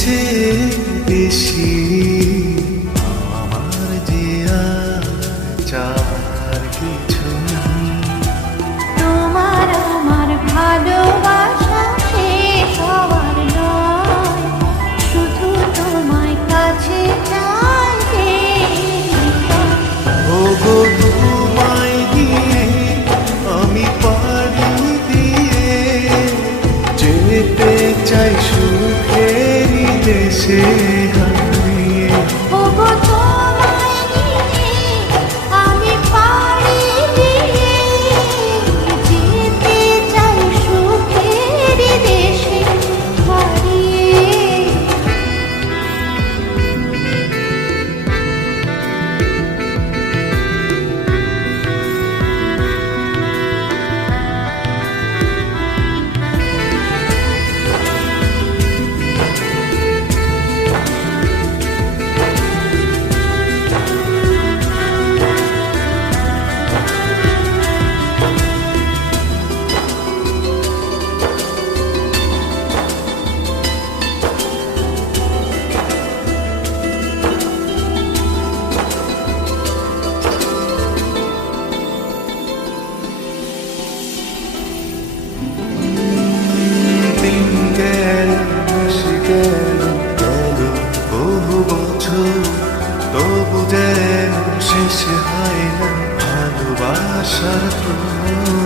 চেয়ে বেশি আমার যে আর চাওয়ার কিছু নেই। তোমার আমার ভালোবাসা শেষ হওয়ার নয়, শুধু তোমায় কাছে চাই যে। ওগো তোমায় দিয়ে আমি পাড়ি দিয়ে যেতে চাই সুখেরই দেশে হারিয়ে। ওগো তোমায় নিয়ে আমি পাড়ি দিয়ে যেতে চাই সুখের দেশে হারিয়ে। দিন গেল মাস গেল গেল বহু বছর, তবু যেন শেষ হয় না ভালোবাসার প্রহর।